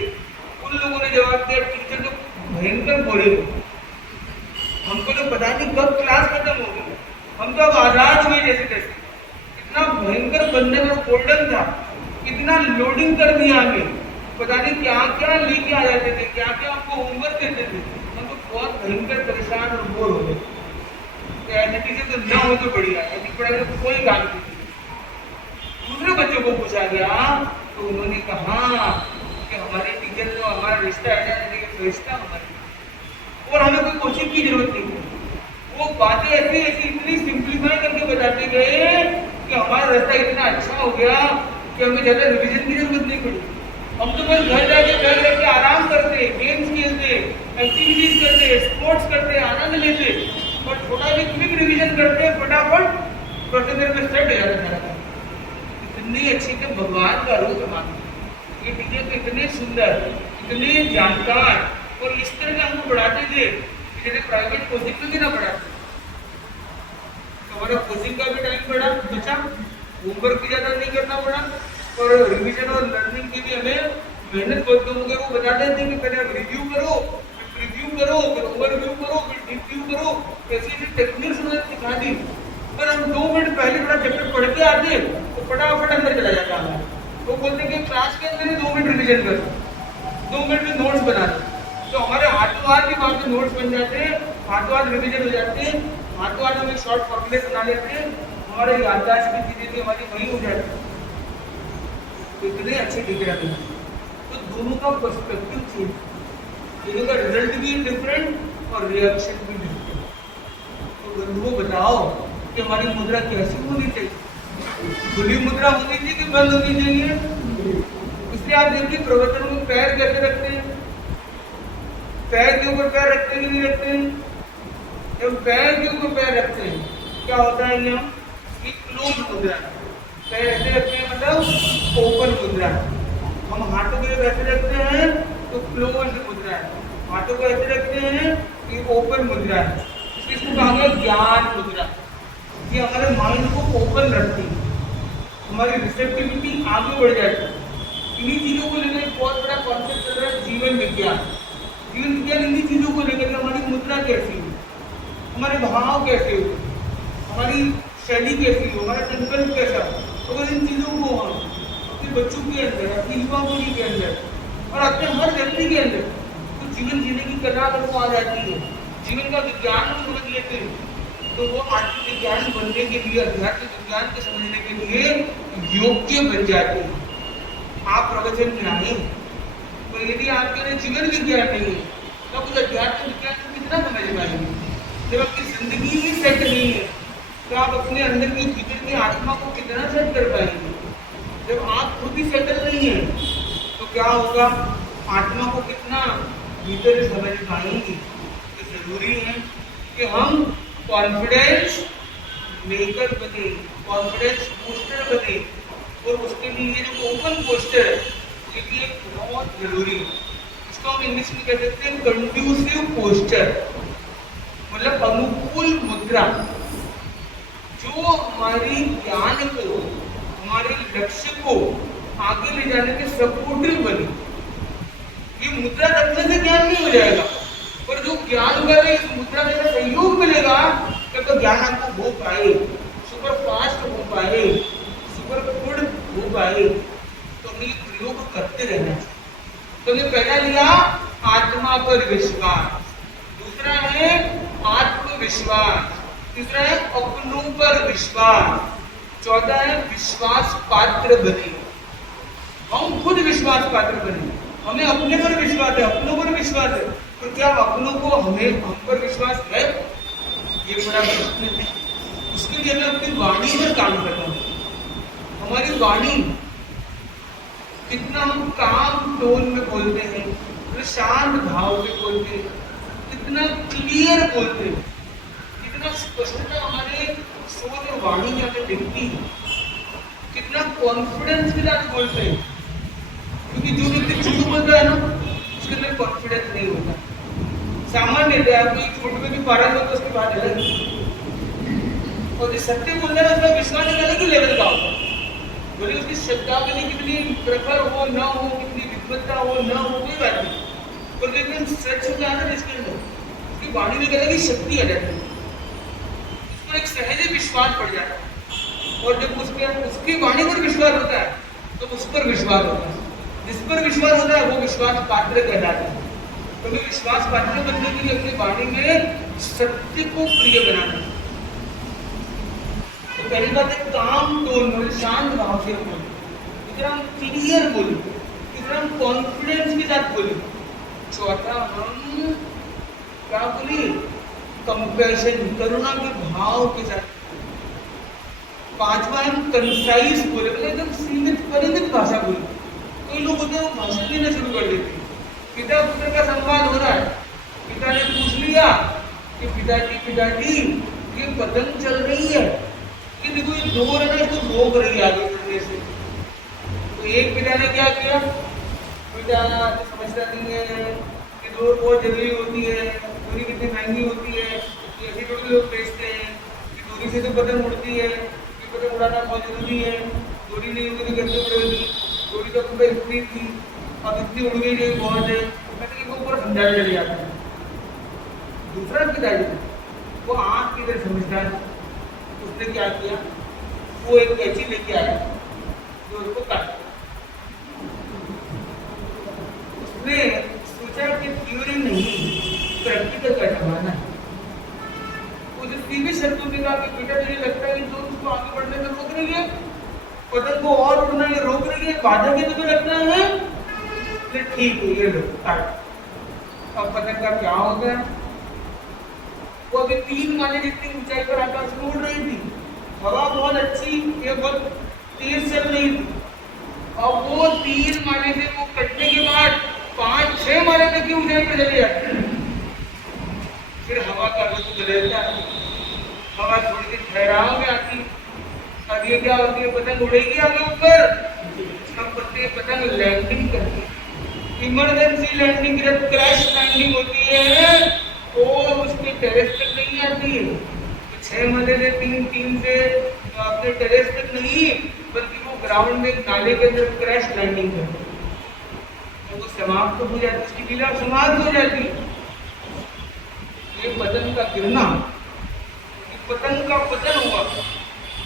उन लोगों ने जवाब दिया टीचर तो भयंकर बोले, हमको तो पता नहीं कब क्लास खत्म हो गई, हम तो अब आजाद हुए जैसे तैसे। इतना भयंकर बंधन और गोल्डन था, इतना लोडिंग कर दिया हमें, पता नहीं क्या क्या लेके आ जाते थे, क्या क्या हमको होमवर्क देते थे, हम तो बहुत भयंकर परेशान और बोर हो गए। तो ऐसे टीचर तो न हो तो बढ़िया, ऐसी पढ़ाई में कोई काम नहीं। दूसरे बच्चों को पूछा गया तो उन्होंने कहा कि हमारे टीचर तो हमारा रिश्ता है रिश्ता हमारे, और हमें कोई कोचिंग की जरूरत नहीं है। वो बातें ऐसी ऐसी इतनी सिंप्लीफाई करके बताते गए कि हमारा रास्ता इतना अच्छा हो गया कि हमें ज्यादा रिवीजन की जरूरत नहीं पड़ी। हम तो बस घर जाके बैठ रह के आराम करते, गेम्स खेलते, एक्टिविटीज करते, स्पोर्ट्स करते, आनंद लेते, और थोड़ा भी क्विक रिवीजन करते, फटाफट प्रोसेसर में सेट हो जाता था। इतनी अच्छी कि भगवान का रूप मानते, ये टीचर तो इतने सुंदर, इतने जानकार, और इस तरह से हमको पढ़ाते थे जैसे प्राइवेट कोचिंग में भी ना पढ़ाते। तो हमारा कोचिंग का भी टाइम बढ़ा, बचा, होमवर्क भी ज्यादा नहीं करना पड़ा, और रिवीजन और लर्निंग की भी हमें मेहनत बहुत कम हो गई। वो बताते थे कि पहले आप रिव्यू करो, फिर प्रीव्यू करो, फिर ओवरव्यू करो, फिर रिव्यू करो, ऐसी ऐसी टेक्निक्स उन्होंने सिखा दी। पर हम 2 मिनट पहले थोड़ा चैप्टर पढ़ के आते तो फटाफट अंदर चला जाता हमें। वो बोलते कि क्लास के अंदर ही 2 मिनट रिवीजन करो, 2 मिनट में नोट्स बना दो। तो हमारे हाथों हाथ भी वहाँ पे नोट्स बन जाते हैं, हाथों हाथ रिवीजन हो जाते हैं, हाथों हाथ हम एक शॉर्ट फॉर्मूले बना लेते हैं, हमारे याददाश्त की चीजें भी हमारी वही हो जाती है। तो इतने अच्छे टीचर आते हैं। तो दोनों का पर्सपेक्टिव चेंज, दोनों का रिजल्ट भी डिफरेंट और रिएक्शन भी डिफरेंट। तो बंधुओं बताओ कि हमारी मुद्रा कैसी होनी चाहिए? खुली मुद्रा होनी चाहिए कि बंद होनी चाहिए? इसलिए आप देखिए प्रवचन में पैर कैसे रखते हैं, पैर के ऊपर पैर रखते हैं नहीं रखते हैं? जब पैर के ऊपर पैर रखते हैं क्या होता है? यहाँ एक क्लोज मुद्रा, पैर ऐसे रखते हैं मतलब ओपन मुद्रा। हम हाथों को ऐसे रखते हैं तो क्लोज मुद्रा है, हाथों को ऐसे रखते हैं ये ओपन मुद्रा है। इसको कहा गया ज्ञान मुद्रा। ये हमारे माइंड को ओपन रखती है, हमारी रिसेप्टिविटी आगे बढ़ जाती है। इन्हीं चीजों को लेकर एक बहुत बड़ा कॉन्सेप्ट चल रहा है जीवन विज्ञान। जीवन विज्ञान इन्हीं चीजों को लेकर हमारी मुद्रा कैसी हो, हमारे भाव कैसे हो, हमारी शैली कैसी हो, हमारा संकल्प कैसा हो। अगर इन चीजों को हम अपने बच्चों के अंदर, अपनी युवा पीढ़ी के अंदर और अपने हर व्यक्ति के अंदर तो जीवन जीने की कला अगर वो आ जाती है, जीवन का विज्ञान को समझ लेते हैं, तो वो आत्मविज्ञान बनने के लिए, अध्यात्म विज्ञान को समझने के लिए योग्य बन जाते हैं। आप प्रवचन में आए तो यदि आपके लिए जीवन विज्ञान नहीं है तो आप उस अध्यात्म विज्ञान को कितना समझ पाएंगे? जब आपकी जिंदगी ही सेट नहीं है तो आप अपने अंदर की भीतर की आत्मा को कितना सेट कर पाएंगे? जब आप खुद ही सेटल नहीं है तो क्या होगा? आत्मा को कितना भीतर समझ पाएंगे? तो जरूरी है कि हम कॉन्फिडेंस मेकर बने, कॉन्फिडेंस बूस्टर बने, और उसके लिए जो ओपन पोस्टर है ये भी एक बहुत जरूरी है। इसको हम इंग्लिश में कह सकते हैं कंड्यूसिव पोस्टर। मतलब अनुकूल मुद्रा जो हमारी ज्ञान को, हमारे लक्ष्य को आगे ले जाने के सपोर्टिव बने। ये मुद्रा रखने से ज्ञान नहीं हो जाएगा, पर जो ज्ञान होगा इस मुद्रा में सहयोग मिलेगा तो ज्ञान आपको हो पाए, सुपर फास्ट हो पाए, सुपर गुड हो पाए। तो हमें ये प्रयोग करते रहना चाहिए। तो हमने पहला लिया आत्मा पर विश्वास, दूसरा है आत्मविश्वास, तीसरा है अपनों पर विश्वास, चौथा है विश्वास पात्र बने। हम खुद विश्वास पात्र बने, हमें अपने पर विश्वास है, अपनों पर विश्वास है, तो क्या अपनों को हमें हम पर विश्वास है? ये बड़ा प्रश्न है। उसके लिए हमें अपनी वाणी पर काम करना है। हमारी वाणी कितना हम काम टोन में बोलते हैं, कितना शांत भाव में बोलते हैं, कितना क्लियर बोलते हैं, कितना स्पष्टता हमारे सोच और वाणी में हमें दिखती है, कितना कॉन्फिडेंस के साथ बोलते हैं। क्योंकि जो व्यक्ति झूठ बोलता है ना, उसके अंदर कॉन्फिडेंस नहीं होता। सामान्य है, आपको झूठ में भी पारंगत हो तो उसके बाद अलग, और जो सत्य बोलने में उसका विश्वास एक अलग ही लेवल का होता है। बोले उसकी शब्दावली कितनी प्रखर हो न हो, कितनी विद्वत्ता हो न हो, कोई बात नहीं, पर एकदम सच हो जाता है इसके अंदर, उसकी वाणी में एक अलग ही शक्ति आ जाती है, उसको एक सहज विश्वास पड़ जाता है। और जब उसकी वाणी पर विश्वास होता है तो उस पर विश्वास होता है, जिस पर विश्वास होता है वो विश्वास पात्र कहलाता है। तो हमें विश्वास पात्र बनने के लिए अपनी वाणी में सत्य को प्रिय बनाना है। तो पहली बात है काम टोन में शांत भाव से बोले, दूसरा हम क्लियर बोले, तीसरा हम कॉन्फिडेंस के साथ बोले, चौथा हम क्या बोले, कंपैशन करुणा के भाव के साथ, पांचवा हम कंसाइज बोले, मतलब एकदम सीमित परिमित भाषा बोले। कोई लोग होते हैं वो भाषण देना शुरू कर देते हैं। पिता पुत्र का संवाद हो रहा है, पिता ने पूछ लिया कि पिताजी ये पतंग चल रही है, कि देखो ये डोर है ना, इसको रोक रही है आगे चलने से। तो एक पिता ने क्या किया, बेटा तो समझता नहीं है कि डोर बहुत जरूरी होती है, डोरी कितनी महंगी होती है, ऐसी डोरी लोग बेचते हैं कि डोरी से तो पतंग उड़ती है, ये पतंग उड़ाना बहुत जरूरी है, डोरी नहीं होगी तो कैसे उड़ेगी, डोरी तो पूरा इतनी थी, अब इतनी उड़ गई नहीं बहुत है, कहते वो ऊपर समझाने चले जाते हैं। दूसरा पिताजी वो आँख की तरह समझदार, उसने क्या किया, वो एक कैंची लेके आया जो उसको काटा। उसने सोचा कि थ्योरी नहीं प्रैक्टिकल का जमाना है। वो जो सीधे शब्दों में कहा कि बेटा मुझे लगता है कि जो उसको आगे बढ़ने में रोक रही है, पतंग को और उड़ना ये रोक रही है, बाधा की तुम्हें लगता है, ठीक है ये लो काट। अब पतंग का क्या हो गया, वो अभी 3 माले जितनी ऊंचाई पर आकाश में उड़ रही थी, हवा बहुत अच्छी, ये बहुत तेज चल रही थी, और वो 3 माले से वो कटने के बाद 5-6 माले तक की ऊंचाई पर चले जाते। फिर हवा का रुख बदलता है, हवा थोड़ी सी ठहराव में आती, अब ये क्या होती है, पतंग उड़ेगी आगे ऊपर, तब पतंग लैंडिंग करती है। इमरजेंसी लैंडिंग, जब क्रैश लैंडिंग होती है तो उसके टेरेस तक नहीं आती है, 6 माले से 3 से अपने टेरेस तक नहीं, बल्कि वो ग्राउंड में नाले के अंदर क्रैश लैंडिंग करती है, तो वो समाप्त हो जाती है, उसकी लीला समाप्त हो जाती है। ये पतंग का गिरना, पतंग का पतन हुआ,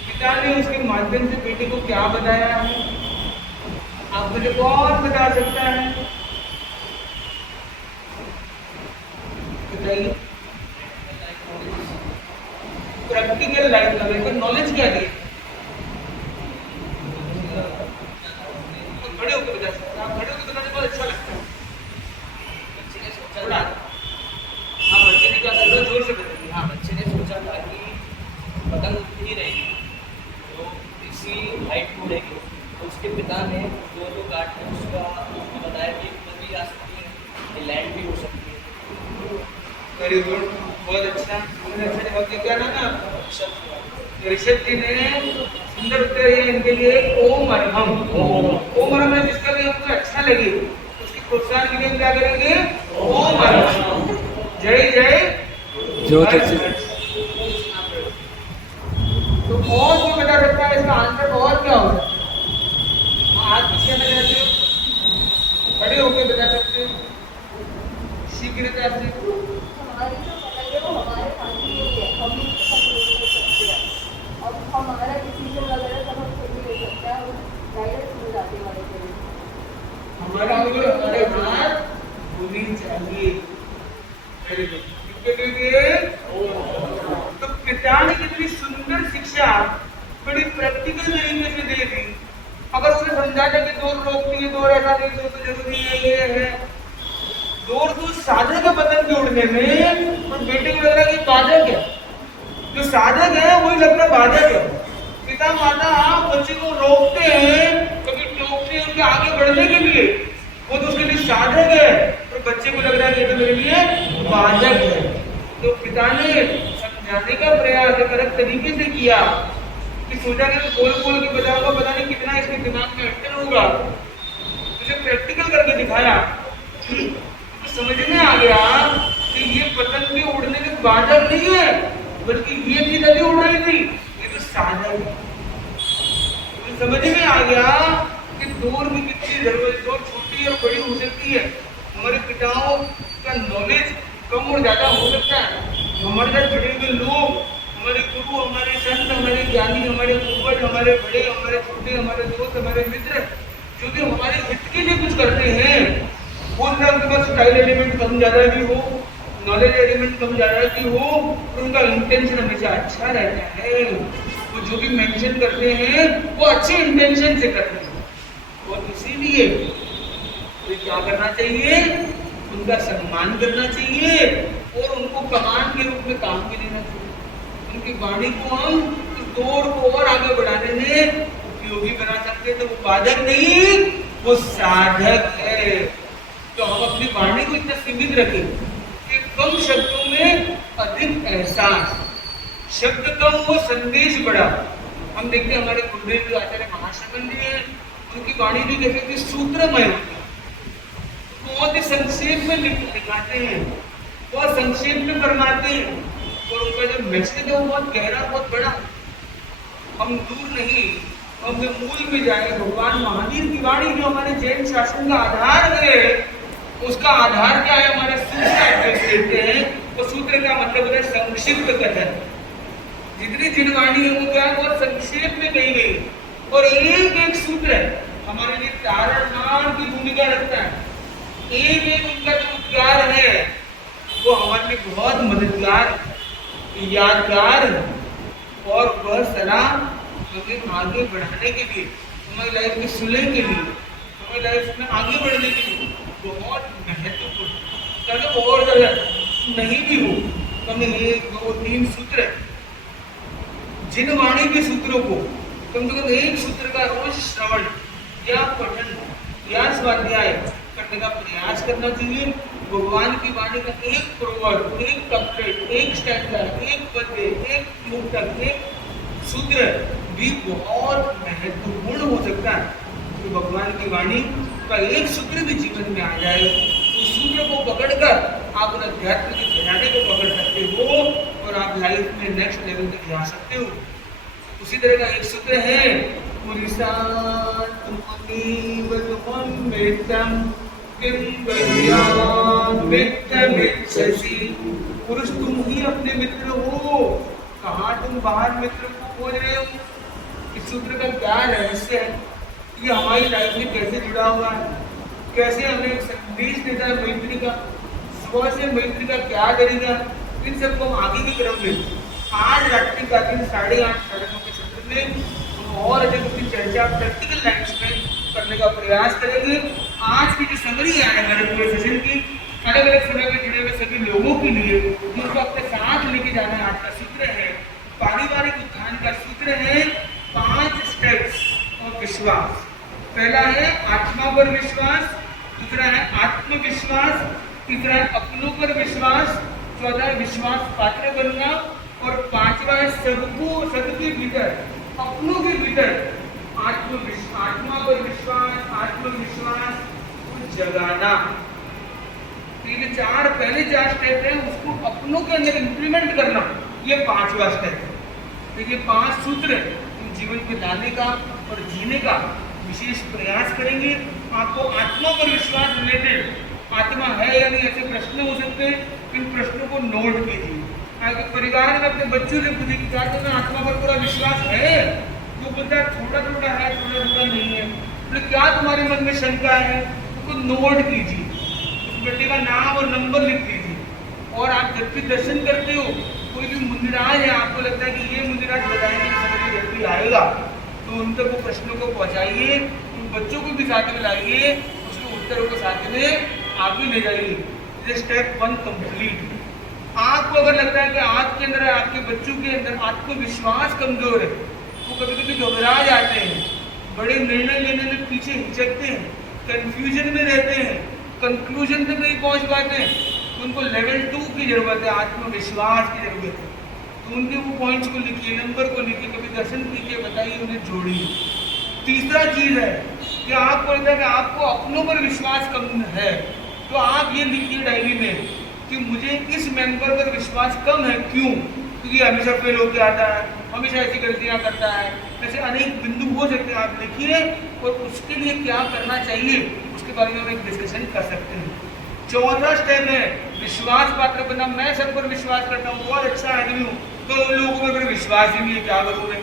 पिता ने उसके माध्यम से बेटे को क्या बताया है, आप मुझे कौन बता सकता है, बताइए। प्रैक्टिकल लाइफ का नॉलेज क्या दिया, बड़े होकर बता सकते हैं, आप बड़े होकर बताने बहुत अच्छा लगता है। बच्चे ने सोचा था, हाँ बच्चे ने क्या सोचा, जोर से बताइए। हाँ बच्चे ने सोचा था कि पतंग उड़ती ही रहेगी तो इसी हाइट में उड़ेगी, तो उसके पिता ने जो काट है उसका उसको बताया कि ऊपर भी आ सकती है, ये लैंड भी हो सकती है। वेरी गुड, बहुत अच्छा, उन्होंने अच्छा जवाब दिया। क्या नाम है आपका? ऋषभ जी ने सुंदर उत्तर है इनके लिए, ओम अरहम। ओम अरहम है, जिसका भी हमको अच्छा लगे उसकी प्रोत्साहन के लिए क्या करेंगे, ओम अरहम। जय जय ज्योत से तो और कोई बता सकता है इसका आंसर और क्या होगा? हाथ पीछे में रहते हो, खड़े होकर बता सकते हो शीघ्रता से। हमारी जो पकड़ है वो हमारे हाथ में ही है, हम ही उसको कंट्रोल कर सकते हैं। अब हमारा डिसीजन वगैरह सब हम खुद ही ले सकते हैं, हम गाइडेंस मिल जाती है हमारे के लिए। हमारी उंगली हमारे हाथ होनी चाहिए। Very good. किसके लिए? तो पिता ने कितनी सुंदर शिक्षा बड़ी प्रैक्टिकल तरीके से दे दी। अगर उसने समझा था कि दौड़ रोकती है, दौड़ ऐसा नहीं, दौड़ तो जरूरी है, ये है दौड़ तो साधक है बदन के उड़ने में, और बेटे को लग रहा है कि बाधक है। जो साधक है वही लग रहा है बाधक है। पिता माता बच्चे को रोकते हैं, कभी टोकते हैं उनके आगे बढ़ने के लिए, वो तो उसके लिए साधक है, और बच्चे को लग रहा है कि ये तो मेरे लिए बाधक है। तो पिता ने समझाने का प्रयास करेक्ट तरीके से किया कि सोचा कि बोल बोल के बताऊंगा, पता नहीं कितना इसके दिमाग में अटकन होगा। मुझे प्रैक्टिकल करके दिखाया, तो समझ में आ गया कि ये पतंग के उड़ने के बाधक नहीं है, बल्कि ये चीज अभी उड़ रही थी, ये तो साधक है। तो समझ में आ गया कि दौड़ की कितनी जरूरत, दौड़ छोटी और बड़ी हो सकती है। हमारे पिताओं का नॉलेज कम और ज्यादा हो सकता है। हमारे साथ जुड़े हुए लोग, हमारे गुरु, हमारे संत, हमारे ज्ञानी, हमारे पूर्वज, हमारे बड़े, हमारे छोटे, हमारे दोस्त, हमारे मित्र, जो भी हमारे हित के लिए कुछ करते हैं, वो उनके पास स्टाइल एलिमेंट कम ज्यादा भी हो, नॉलेज एलिमेंट कम ज्यादा भी हो, और उनका इंटेंशन हमेशा अच्छा रहता है। वो जो भी मेंशन करते हैं वो अच्छे इंटेंशन से करते हैं, और इसीलिए तो क्या करना चाहिए? उनका सम्मान करना चाहिए, और उनको कमान के रूप में काम भी देना चाहिए। उनकी वाणी को हम दौड़ को और आगे बढ़ाने में उपयोगी बना सकते हैं। तो वो बाधक नहीं, वो साधक है। तो हम अपनी वाणी को इतना सीमित रखें कि कम शब्दों में अधिक एहसास, शब्द कम हो संदेश बड़ा। हम देखते हैं हमारे गुरुदेव आचार्य महाश्रवण जी हैं, उनकी वाणी भी कहते हैं सूत्रमय होती है, बहुत ही संक्षेप में दिखाते हैं, बहुत संक्षेप में फरमाते हैं, और उनका जो मैसेज है वो बहुत गहरा, बहुत बड़ा। हम दूर नहीं, हम जो मूल में जाए, भगवान महावीर की वाणी जो हमारे जैन शासन का आधार है, उसका आधार क्या है? हमारे सूत्र देखते हैं, वो सूत्र का मतलब है संक्षिप्त कथन। जितनी जिन वाणी है वो क्या है? बहुत संक्षेप में कही गई, और एक एक सूत्र हमारे लिए तारणहार की भूमिका रखता है। एक एक उनका जो उद्गार है वो हमारे लिए बहुत मददगार, यादगार, और वह सलाह हमें आगे बढ़ाने के लिए, हमारी लाइफ में सुलह के लिए, हमारी लाइफ में आगे बढ़ने के लिए बहुत महत्वपूर्ण। चाहे और ज्यादा नहीं भी हो तो हमें 1, 2, 3 सूत्र, जिन वाणी के सूत्रों को कम से कम एक सूत्र का रोज श्रवण या पठन या स्वाध्याय करने का प्रयास करना चाहिए। भगवान की वाणी का एक प्रोवर्ब, एक कपलेट, एक स्टैंजा, एक पद्य, एक मुक्तक, एक सूत्र भी बहुत महत्वपूर्ण हो सकता है। तो भगवान की वाणी का एक सूत्र भी जीवन में आ जाए, उस सूत्र को पकड़कर आप उन अध्यात्म के खजाने को पकड़ सकते हो, और आप लाइफ में नेक्स्ट लेवल तक जा सकते हो। उसी तरह का एक सूत्र है, पुरुष तुम ही अपने मित्र हो, कहाँ तुम बाहर मित्र को खोज रहे हो? इस सूत्र का क्या रहस्य है? ये हमारी लाइफ में कैसे जुड़ा हुआ है, कैसे हमें एक संदेश देता है मैत्री का, स्व से मैत्री का क्या करेगा, इन सबको हम आगे के क्रम में आज रात्रि का दिन 8:30 साढ़े 9 के सत्र में हम और अधिक अपनी चर्चा प्रैक्टिकल लाइफ में करने का प्रयास करेंगे। आज की जो समरी है हमारे पूरे सेशन की, अलग अलग समय में जुड़े हुए सभी लोगों के लिए जिनको अपने साथ लेके जाना है, आज का सूत्र है पारिवारिक उत्थान का सूत्र है 5 स्टेप्स और विश्वास। पहला है आत्मा पर विश्वास, दूसरा है आत्मविश्वास, तीसरा है अपनों पर विश्वास, चौथा है विश्वास पात्र बनना, और पांचवा है सबके भीतर, अपनों के भीतर आत्मा पर विश्वास, आत्मविश्वास को जगाना। तो ये पहले चार स्टेप है उसको अपनों के अंदर इंप्लीमेंट करना, ये 5वां स्टेप है। तो ये 5 सूत्र हम जीवन में लाने का और जीने का विशेष प्रयास करेंगे। आपको आत्मा पर विश्वास रिलेटेड आत्मा है या नहीं ऐसे प्रश्न हो सकते हैं, इन प्रश्नों को नोट कीजिए। आपके परिवार में अपने बच्चों से पूछे कि क्या तुम्हें आत्मा पर पूरा विश्वास है? जो बोलता है थोड़ा थोड़ा है, थोड़ा थोड़ा नहीं है। तो क्या तुम्हारे मन में शंका है, उसको नोट कीजिए, उस बेटे का नाम और नंबर लिख लीजिए। और आप जब भी दर्शन करते हो, कोई भी मुंदिराज है, आपको लगता है कि ये मुंदिराज बताएंगे समझ में जल्दी आएगा, तो उन तक वो प्रश्नों को पहुंचाइए, उन बच्चों को भी साथ में लाइए, उसके उत्तरों को साथ में आगे ले जाइए। Step 1 complete. आपको अगर लगता है कि आपके अंदर, आपके बच्चों के अंदर आत्मविश्वास कमजोर है, वो कभी कभी घबरा जाते हैं, बड़े निर्णय लेने में पीछे हिचकते हैं, कंफ्यूजन में रहते हैं, कंक्लूजन तक नहीं पहुंच पाते हैं, तो उनको लेवल 2 की जरूरत है, आत्मविश्वास की जरूरत है। तो उनके वो पॉइंट्स को लिखिए, नंबर को लिखिए, कभी दर्शन कीजिए, बताइए, उन्हें जोड़िए। तीसरा चीज है कि आपको लगता है कि आपको अपनों पर विश्वास कम है, तो आप ये लिखिए डायरी में कि मुझे इस मेंबर पर विश्वास कम है, क्यों? क्योंकि हमेशा फेल होकर आता है, हमेशा ऐसी गलतियां करता है, ऐसे अनेक बिंदु हो सकते हैं। आप लिखिए और उसके लिए क्या करना चाहिए उसके बारे में हम एक डिस्कशन कर सकते हैं। चौथा स्टेप है विश्वास पात्र बनना। मैं सब पर विश्वास करता हूँ, बहुत अच्छा आदमी हूँ, तो उन लोगों पर मेरा विश्वास ही नहीं है, क्या करूँ मैं?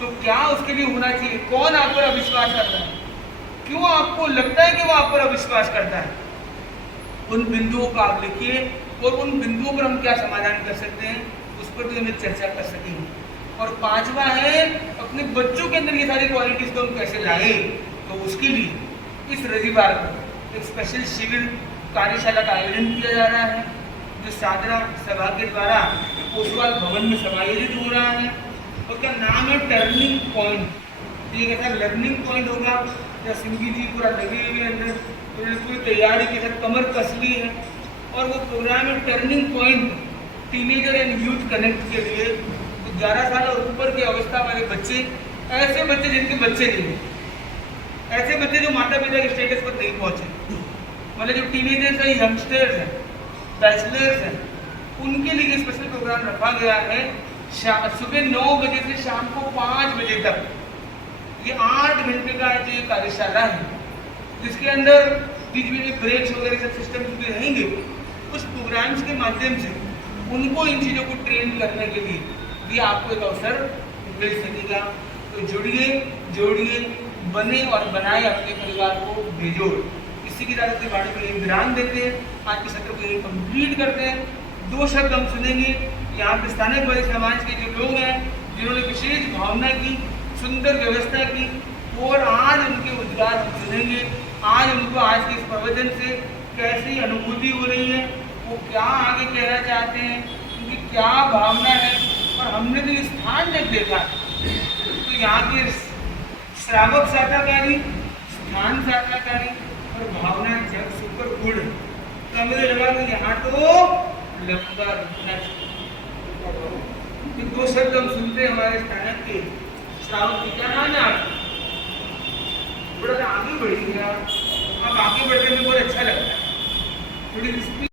तो क्या उसके लिए होना चाहिए? कौन आप पर अविश्वास करता है? क्यों आपको लगता है कि वो आप पर अविश्वास करता है? उन बिंदुओं को आप लिखिए और उन बिंदुओं पर हम क्या समाधान कर सकते हैं उस पर भी हमें चर्चा कर सकेंगे। और 5वां है अपने बच्चों के अंदर ये सारी क्वालिटीज को हम कैसे लाए। तो उसके लिए इस रविवार को एक स्पेशल शिविर कार्यशाला का आयोजन किया जा रहा है, जो सादरा सभा के द्वारा कोतवाल भवन में समायोजित हो रहा है। और क्या नाम है? Turning point. एक ऐसा लर्निंग पॉइंट होगा या सिंगी जी पूरा लगे हुए अंदर, उन्होंने पूरी तैयारी के साथ कमर कस ली है। और वो प्रोग्राम है turning point teenager and youth connect के लिए। तो 11 साल और ऊपर की अवस्था वाले बच्चे, ऐसे बच्चे जिनके बच्चे नहीं हैं, ऐसे बच्चे जो माता पिता के स्टेटस पर नहीं पहुंचे, मतलब जो टीनेजर्स हैं, यंगस्टर्स हैं, बैचलर्स हैं, उनके लिए स्पेशल प्रोग्राम रखा गया है। सुबह 9 बजे से शाम को 5 बजे तक ये 8 घंटे का जो कार्यशाला है, जिसके अंदर बीच में ब्रेक्स वगैरह सब सिस्टम भी रहेंगे। उस प्रोग्राम्स के माध्यम से उनको इन चीज़ों को ट्रेन करने के लिए भी आपको एक अवसर मिल सकेगा। तो जुड़िए, जोड़िए, बने और बनाए अपने परिवार को बेजोड़। इसी की तरह से वाणी को एक विराम देते हैं, आज के सत्र को एक कंप्लीट करते हैं। 2 शब्द हम सुनेंगे यहाँ के स्थानीय वाले समाज के जो लोग हैं, जिन्होंने विशेष भावना की, सुंदर व्यवस्था की, और आज उनके उद्गार हम सुनेंगे। आज उनको आज के इस प्रवचन से कैसी अनुभूति हो रही है, वो क्या आगे कहना चाहते हैं, उनकी क्या भावना है। और हमने तो स्थान जब देखा तो यहाँ के श्रावक साझाकारी, स्थान साझाकारी और भावना जग सुपर गुड़। तो हमें लगा कि यहाँ तो लंबा रुकना चाहिए। 2 शब्द हम सुनते हैं हमारे स्थानक के श्रावक की। क्या नाम है आपका? थोड़ा सा आगे बढ़िएगा, आप आगे बढ़ने में बहुत अच्छा लगता है। थोड़ी